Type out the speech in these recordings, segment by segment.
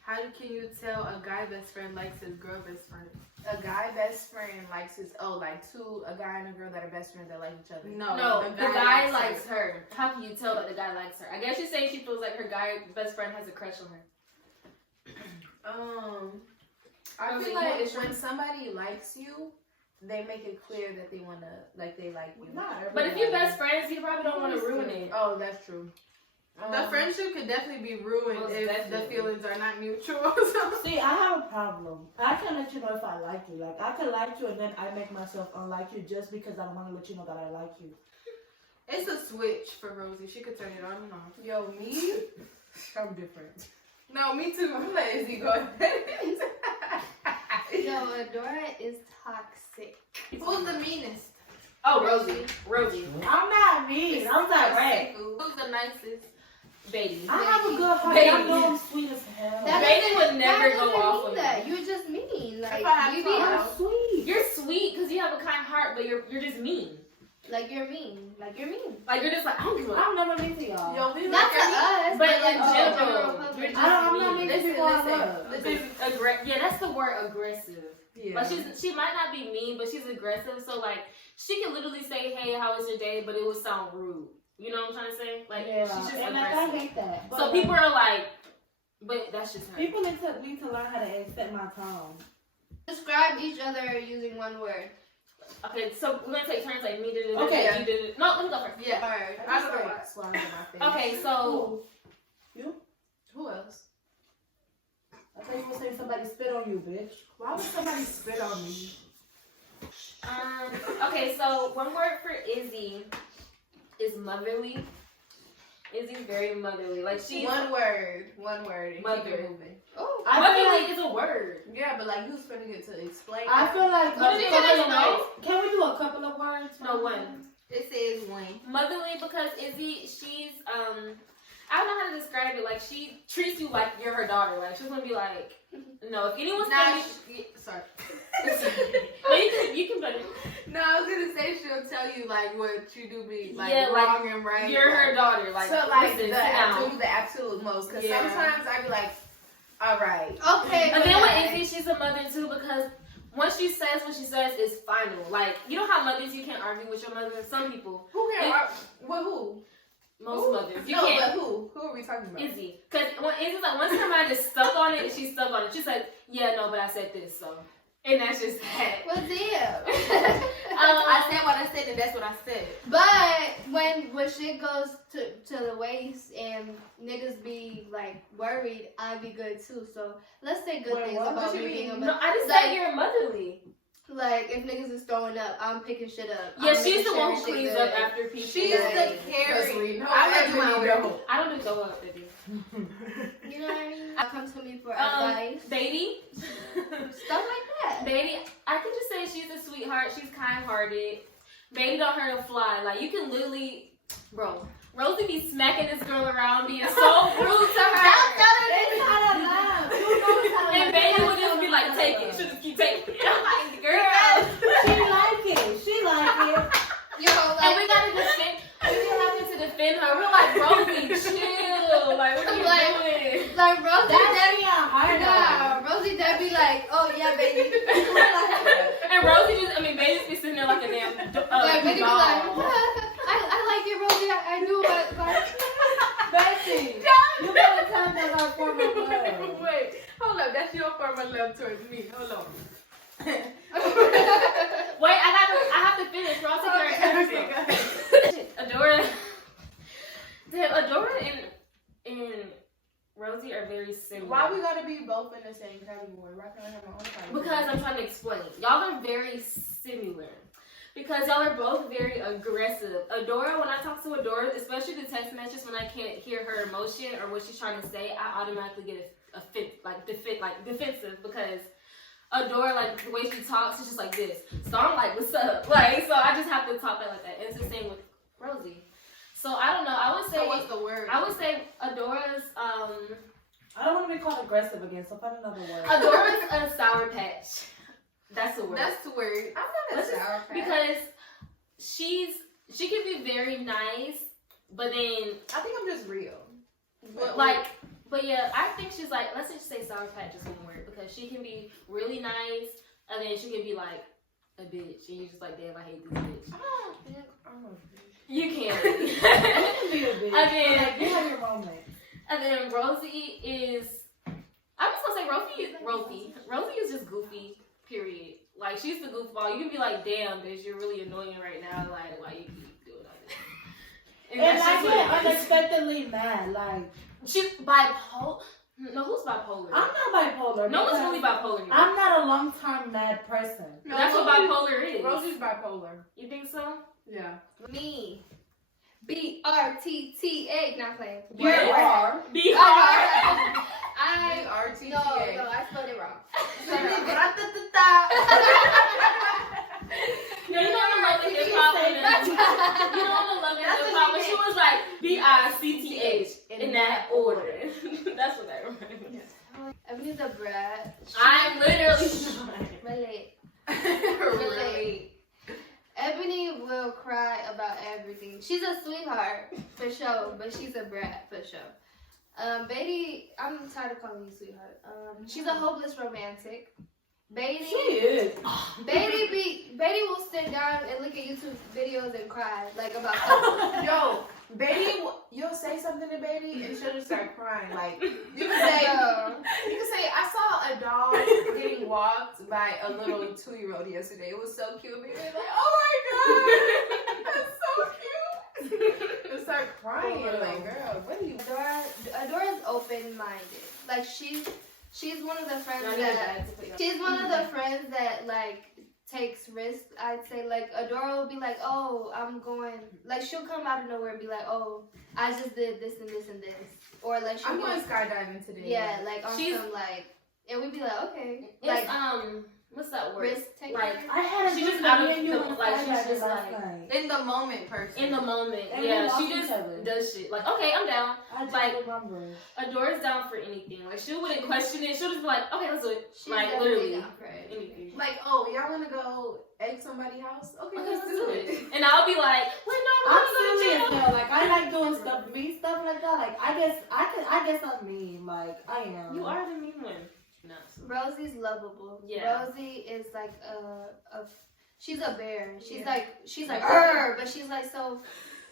How can you tell a guy best friend likes his girl best friend? A guy best friend likes his a guy and a girl that are best friends that like each other. No, the guy likes her. How can you tell that the guy likes her? I guess she's saying she feels like her guy best friend has a crush on her. I feel like when somebody likes you, they make it clear that they wanna they like you. But if you're best friends, you probably don't want to ruin it. Oh, that's true. The friendship could definitely be ruined if the feelings are not mutual. See, I have a problem. I can let you know if I like you. Like, I can like you and then I make myself unlike you just because I want to let you know that I like you. It's a switch for Rosie. She could turn it on and off. Yo, me? I'm different. No, me too. I'm like, is he going? Yo, Adora is toxic. Who's the meanest? Oh, Rosie. I'm not mean. I'm direct. Who's the nicest? Baby. I have a good heart. Baby. I know I'm sweet as hell. Baby would never go off on that. you. You're just mean. Like, you I'm sweet. You're sweet because you have a kind heart, but you're just mean. Like, you're mean. Like, you're mean. Like, you're just like, I don't give a I'm never mean to y'all. Yo, we Not to us, but like, in general, public. you're just I'm not mean. mean to people I love. Yeah, that's the word aggressive. Yeah. But she might not be mean, but she's aggressive. So like she can literally say, "Hey, how was your day?" But it would sound rude. You know what I'm trying to say? Like she's just and aggressive. I hate that. So people are like, but that's just her. People need to learn how to accept my tone. Describe each other using one word. Okay, so we're gonna take turns. Like me did it. Okay. You did it. No, let me go first. Yeah. Word. I just like swallowing my face. Okay, so You? Who else? I thought you were saying somebody spit on you, bitch. Why would somebody spit on me? okay, so one word for Izzy is motherly. Izzy's very motherly. Like she's One word. And Mother. keep it moving. Oh. motherly is a word. Yeah, but like who's putting it to explain? I feel like What did you guys know? Can we do a couple of words? No, one. It says one. Motherly because Izzy, she's I don't know how to describe it. Like she treats you like you're her daughter. Like she's gonna be like, no, if anyone's Sorry. no, you can put it. No, I was gonna say she'll tell you like what you do be like Yeah, wrong and right. You're her daughter. Like so like listen, the sit down. absolute most. Because Yeah. sometimes I be like, all right. Okay. And then with Izzy, she's a mother too because once she says what she says, it's final. Like you know how mothers you can't argue with your mother. Some people, Who can? With who? most Who? mothers, you No, can't. but who? Who are we talking about? Izzy, because when Izzy's like once her mind is stuck on it, she's stuck on it. She's like, yeah, no, but I said this, so. And that's just that. Well, damn. I said what I said, and that's what I said. But when shit goes to the waist and niggas be like worried, I be good too. So let's say good things about me being a No, mother. I just Like- said you're motherly. Like if niggas is throwing up, I'm picking shit up. Yeah, I'm she's making the sure one who shit cleans good. up after people. She's Right. the carry. I I let mine go. I don't do throw up, baby. You know what I mean? Come to me for advice. Baby. Stuff like that. Baby, I can just say she's a sweetheart. She's kind-hearted. Baby don't hurt a fly. Like, you can literally... Bro, Rosie be smacking this girl around, being so rude to her. And baby would just be like, take it. She'll just keep taking it. I'm like, girl. She like it. Yo, And like, we gotta defend... We be having to defend her. We're like, Rosie, chill. Like, what are you doing? like Rosie That's Rosie Dad be like, oh yeah, baby. And Rosie just, baby just be sitting there like a damn Like, baby be doll. like, I like it, Rosie. I knew what. Bessie, you better tell me that's our form of love. Wait, hold up. That's your form of love towards me. Hold on. Wait, I have to finish. Rosie Okay, Adora. Damn, Adora and Rosie are very similar. Why we gotta be both in the same category? Why can't I have my own category? Because I'm trying to explain. Y'all are very similar. Because y'all are both very aggressive. Adora, when I talk to Adora, especially the text messages when I can't hear her emotion or what she's trying to say, I automatically get defensive because Adora, like the way she talks, is just like this. So I'm like, what's up? Like, so I just have to talk back like that. And it's the same with Rosie. So I don't know. I would say. So what's the word? I would say Adora's I don't want to be called aggressive again, so find another word. Adora's a sour patch. That's the word. That's the word. I'm not a sour patch. Because she can be very nice, but then I think I'm just real. like But yeah, I think she's like, let's just say Sour Patch is one word, because she can be really nice, and then she can be like a bitch, and you're just like, damn, I hate this bitch. I don't think I'm a bitch. You can't. Be a bitch. I mean, like, you have your moment. and then Rosie is, I'm just gonna say Rosie is just goofy, period. Like, she's the goofball. You can be like, damn, bitch, you're really annoying right now. Like, why you keep doing all this? And that's I just get what it is. unexpectedly mad. Like, She's bipolar. No, who's bipolar? I'm not bipolar. No one's because really bipolar. I'm not a long-time mad person. No, That's what bipolar is. Rosie's bipolar. You think so? Yeah. Me. BRTTA. Not playing. You are. Be Oh, hard. I BRTTA. no, I spelled it wrong. No, you know on the Love and Hip Hop when you know on the Love and Hip Hop when she was like BICTH in that order. That's what that reminds me. Ebony's a brat. I'm literally Relate. Ebony will cry about everything. She's a sweetheart for sure, but she's a brat for sure. Beatty, I'm tired of calling you sweetheart. She's a hopeless romantic. Beatty, She is. Beatty will sit down and look at YouTube videos and cry like about something. Yo, Beatty, you'll say something to Beatty and she'll just start crying. Like, you can say, I saw a dog getting walked by a little 2-year-old yesterday. It was so cute. Beatty was like, oh my god, that's so cute. She'll start crying. Like, girl, what are you? Adora's open-minded. Like she's one of the friends Not that even bad. she's one of the friends that like takes risks. I'd say like Adora will be like, oh, I'm going. Like she'll come out of nowhere and be like, oh, I just did this and this and this, or like she'll I'm go- going skydiving today. yeah, like on She's- some like, and we'd be like, okay, It's, like what's that word? risk taker. Like, I had a She dream just that out me of and you the- went like, she's skydiving just last like- night. In the moment, person. in the moment, And we yeah, lost she each just other. does shit. Like, okay, I'm down. I just like- remember. Adora's down for anything. Like, she wouldn't question it. She'll just be like, okay, let's do it. She's like, definitely literally down for it. anything. Like, oh, y'all want to go egg somebody's house? Okay, Okay, let's do it. And I'll be like, wait, no, I'm I'm gonna go to silly as jail. hell. Like, I like doing stuff like that. Like, I guess I'm mean. Like, I am. You are the mean one. No. Rosie's lovable. Yeah. Rosie is like she's a bear. She's Yeah. she's like but she's like so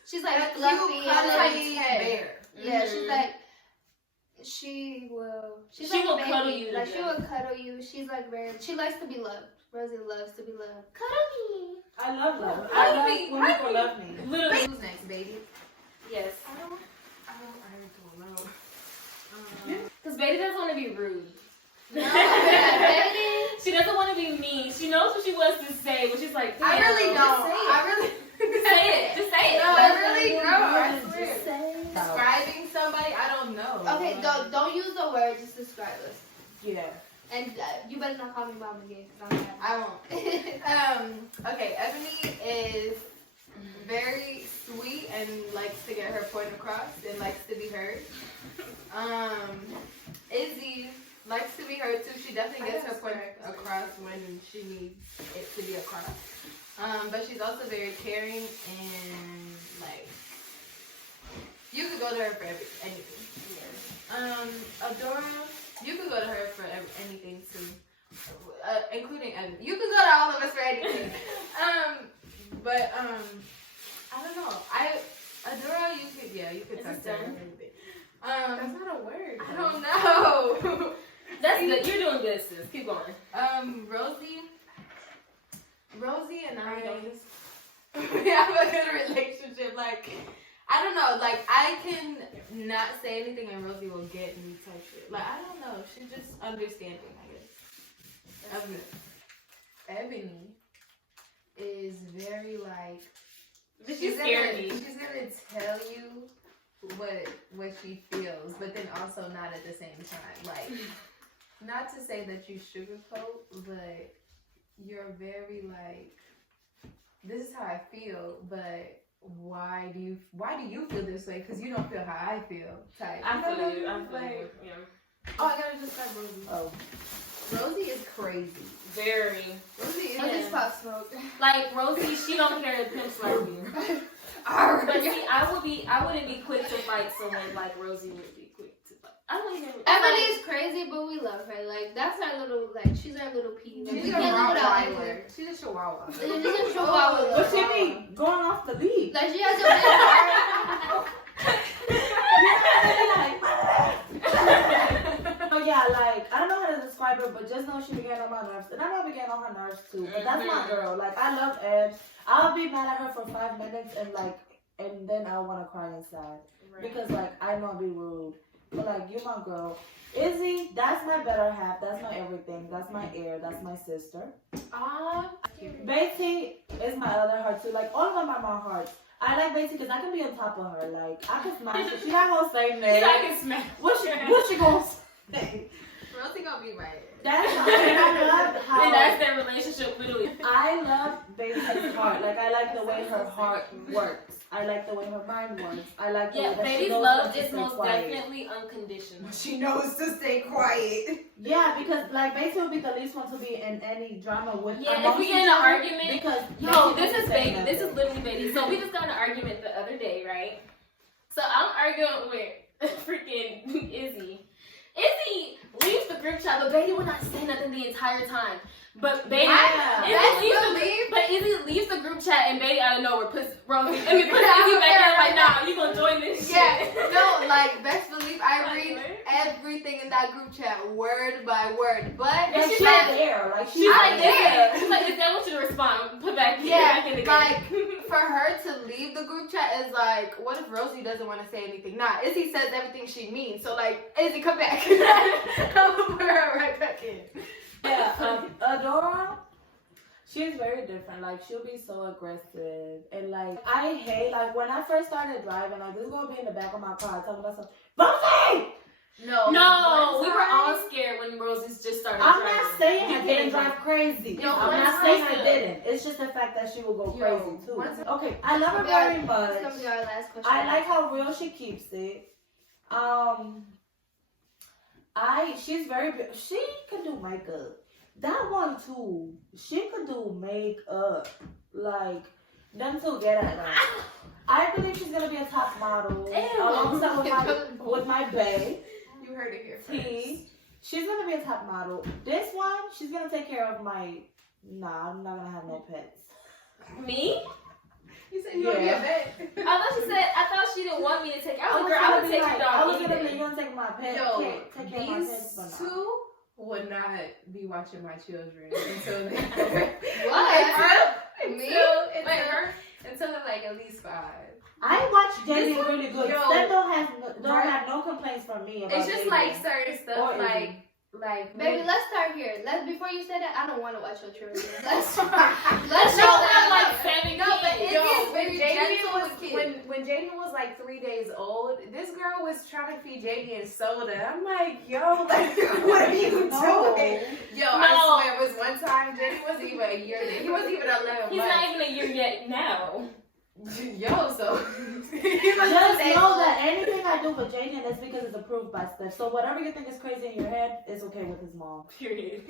she's like fluffy and like bear. yeah, Mhm. she's like she will She like will baby. cuddle you to like she death. will cuddle you. She's like very she likes to be loved. Rosie loves to be loved. Cuddle me. I love love. I I love mean, when people love me. Literally. Who's next, baby? Yes. I don't know. Because Betty doesn't want to be rude. Baby. She doesn't want to be mean. She knows what she wants to say, but she's like, I really "Damn." don't. I really. Just say it. Just say it. No, I really don't. I Just swear. say it. Describing somebody, I don't know. Okay, don't use the word, just describe us. Yeah. And you better not call me mom again, because I'm mad. I won't. Okay, Ebony is very sweet and likes to get her point across and likes to be heard. Izzy likes to be heard too. She definitely gets her point across when she needs it to be across. But she's also very caring and like you could go to her for anything. Adora, you could go to her for anything too, including Evan. You could go to all of us for anything. But I don't know. Adora, you could talk to her for anything. That's not a word. I don't know. That's good. You're doing good, sis. Keep going. Rosie and I we have a good relationship. Like, I don't know. Like, I can not say anything and Rosie will get me type shit. Like, I don't know. She's just understanding, I guess. Ebony is very like. She's scared me. She's gonna tell you what she feels, but then also not at the same time. Like, not to say that you sugarcoat, but you're very like, this is how I feel, but why do you feel this way? Because you don't feel how I feel. Type. I feel know you. what I I mean? feel you. Like, Yeah. oh, I gotta describe Rosie. Oh. Rosie is crazy. Very. Rosie is. I just pop smoke. Like Rosie, she don't care to pinch like you. But see, I wouldn't be quick to fight someone like Rosie would be quick to fight. I don't even. Ebony is crazy, but we love her. Like, that's our little, like, she's our little pea. Like, She's we a can't live without her. Rottweiler. She's a Chihuahua. She's a chihuahua. But she be going off the lead. Like, she has a So yeah, like, I don't know how to describe her, but just know she began on my nerves. And I know I began on her nerves too. But that's my girl. Like, I love Ebs. I'll be mad at her for 5 minutes and then I'll want to cry inside. Right. Because, like, I know I'll be rude. But, like, you my girl. Izzy, that's my better half. That's my everything. That's my heir. That's my sister. Betty is my other heart too. Like, all of them are my hearts. I like Betty because I can be on top of her. Like, I can smash her. She not gonna say I nay. can smash. What she gonna say? Rosie gonna be right. That's how I love how And that's their relationship, literally. I love Betty's heart. Like, I like the way her heart works. I like the way her mind works. I like the way that she baby's knows love when to is stay most quiet. definitely unconditional. She knows to stay quiet. Yeah, because like Betty will be the least one to be in any drama with. Yeah, if we get in an argument, because yo, Betty this is doesn't say baby. This is nothing. literally baby. So we just got in an argument the other day, right? So I'm arguing with freaking Izzy. Izzy leaves the group chat, but Baby will not say nothing the entire time. But Baby, Izzy leaves the group chat, and Baby out of nowhere puts Izzy back in. Like, nah, you gonna join this shit? Yeah, no, like, best believe I read everything in that group chat, word by word. But And she's not there. Like She's like, is that I want you to respond? Put back back in the game. like, for her to leave the group chat is like, what if Rosie doesn't want to say anything? Nah, Izzy says everything she means. So, like, Izzy, come back. I'm gonna put her right back in. Yeah, Adora, she's very different. Like, she'll be so aggressive. And, like, I hate, like, when I first started driving, like, this is going to be in the back of my car telling myself, Rosie! No, we were all scared when Rosie's just started I'm driving. not saying I didn't drive crazy. Yo, I'm not one saying I time- didn't. It's just the fact that she will go Yo, crazy, too. one time- Okay, I love her very much. It's gonna be our last question. I like how real she keeps it. She's very, she can do makeup. That one too, she could do makeup. Like, them two get at her. I believe she's gonna be a top model. Alongside with my bae. You heard it here first. T. She's gonna be a top model. This one, she's gonna take care of my, nah, I'm not gonna have no pets. Me? You said you want to be a vet. I thought she didn't want me to take. I was like, girl, I would take your dog. I was gonna either. be, you gonna take my pet. Yo, Take care of my these pets, but no. two would not be watching my children until they until they're like at least 5. I watch Jamie This one- really good. yo, Steph don't have no complaints from me about It's just Jamie. like certain stuff Or like Baby, let's start here. Before you say that, I don't want to watch your children. Let's show Y'all have that. like 7 No, but kids. it is very gentle was with kids. when Jaden was like 3 days old, this girl was trying to feed Jaden soda. I'm like, yo, like, what are you doing? Yo, I swear, it was one time Jaden wasn't even a year yet. He wasn't even 11 He's months. not even a year yet now. Yo, so Just know that anything I do with Jaden is because it's approved by Steph. So whatever you think is crazy in your head is okay with his mom. Period.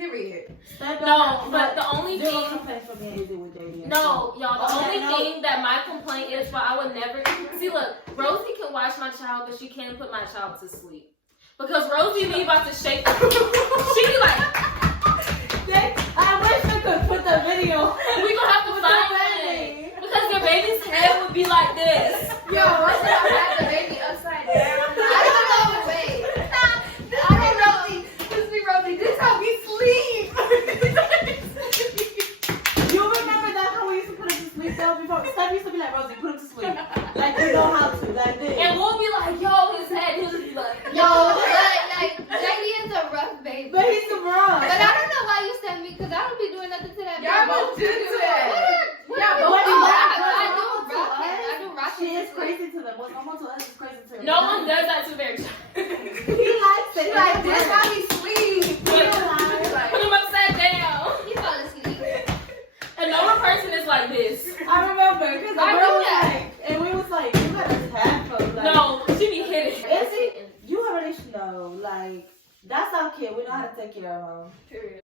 Steph No, but the only zero thing. complaints from me and Izzy with Jaden. No, y'all. The Okay, only no. thing that my complaint is, but I would never see. Look, Rosie can watch my child, but she can't put my child to sleep because Rosie be about to shake. She be like, I wish I could put the video. we gonna have to find it because your baby's head would be like this. yo, what's up? Had the baby upside down. I don't know. Wait. I don't know. Rosie, this is how we sleep. You remember that how we used to put him to sleep though? Before Steph used to be like, Rosie, put him to sleep. Like, you know how to, like this. And we'll be like, yo, his head. He'll just be like, Yo, like, Jackie is a rough baby. But he's the bro. But I don't know why you sent me, because I don't be doing nothing to that Y'all baby. both do that. What? Y'all Oh, both do that. I do rock She it. is crazy to them. What's normal to us is crazy to her. no one does that to their child. He likes it. She like, this how we sleep. Put him upside down. He fell asleep. And no one person is like this. I remember because the I girl do was that. like, and we was like, you gotta tap her. Like, No, she be hitting. Is it? You already know. Like, that's our kid. We know how to take care of him. Period.